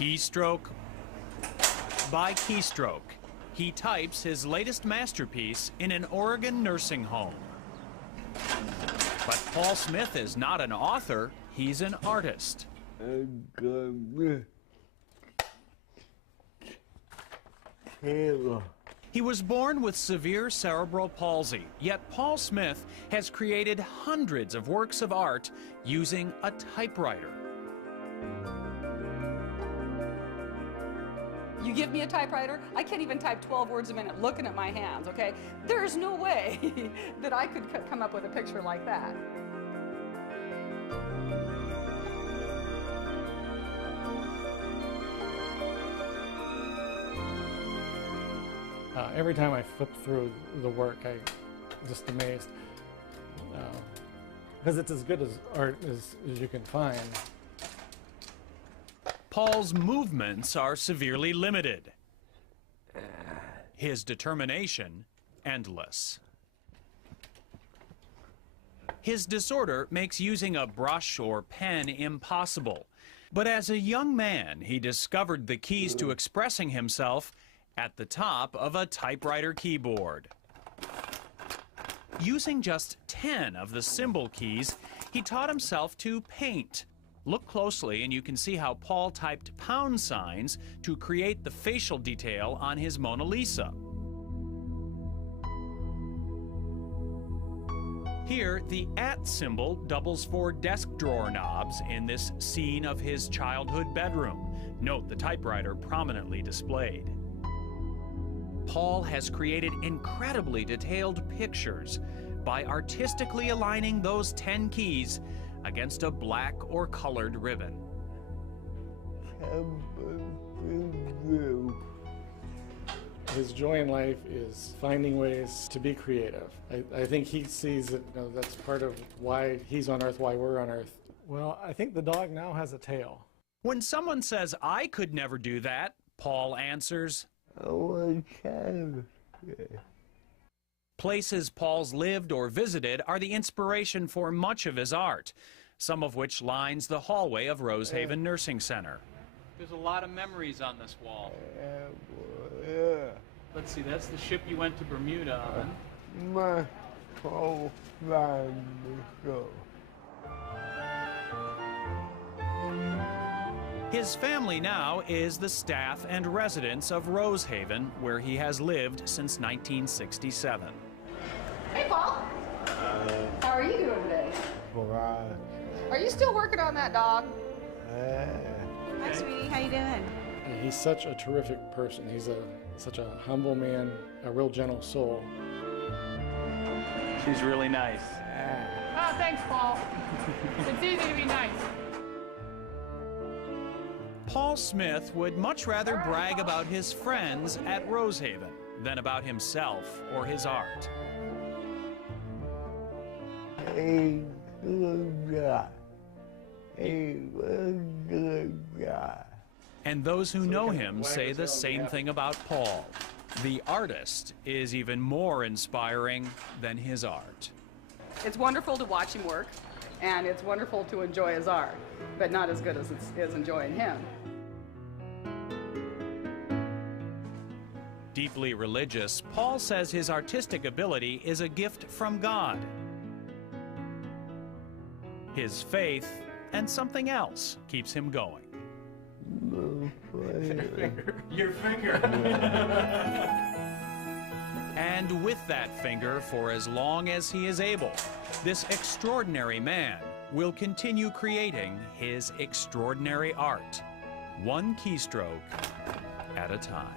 Keystroke by keystroke, he types his latest masterpiece in an Oregon nursing home. But Paul Smith is not an author, he's an artist. He was born with severe cerebral palsy, yet Paul Smith has created hundreds of works of art using a typewriter. You give me a typewriter, I can't even type 12 words a minute looking at my hands, okay? There's no way that I could come up with a picture like that. Every time I flip through the work, I'm just amazed. Because it's as good as art as you can find. Paul's movements are severely limited. His determination, endless. His disorder makes using a brush or pen impossible. But as a young man, he discovered the keys to expressing himself at the top of a typewriter keyboard. Using just 10 of the symbol keys, he taught himself to paint. Look closely and you can see how Paul typed pound signs to create the facial detail on his Mona Lisa. Here, the @ symbol doubles for desk drawer knobs in this scene of his childhood bedroom. Note the typewriter prominently displayed. Paul has created incredibly detailed pictures by artistically aligning those 10 keys against a black or colored ribbon. His joy in life is finding ways to be creative. I think he sees that that's part of why he's on Earth, why we're on Earth. Well, I think the dog now has a tail. When someone says, "I could never do that," Paul answers, Places Paul's lived or visited are the inspiration for much of his art, some of which lines the hallway of Rosehaven Nursing Center. There's a lot of memories on this wall. Let's see, that's the ship you went to Bermuda on. My whole family go. His family now is the staff and residents of Rosehaven, where he has lived since 1967. Hey, Paul. How are you doing today? Are you still working on that dog? Hi, sweetie. How you doing? He's such a terrific person. He's such a humble man, a real gentle soul. She's really nice. Oh, thanks, Paul. It's easy to be nice. Paul Smith would much rather brag about his friends at Rosehaven than about himself or his art. A good guy. A good guy. And those who know him say the same thing about Paul. The artist is even more inspiring than his art. It's wonderful to watch him work, and it's wonderful to enjoy his art, but not as good as it is enjoying him. Deeply religious, Paul says his artistic ability is a gift from God. His faith and something else keeps him going. Your finger. And with that finger for as long as he is able, this extraordinary man will continue creating his extraordinary art, one keystroke at a time.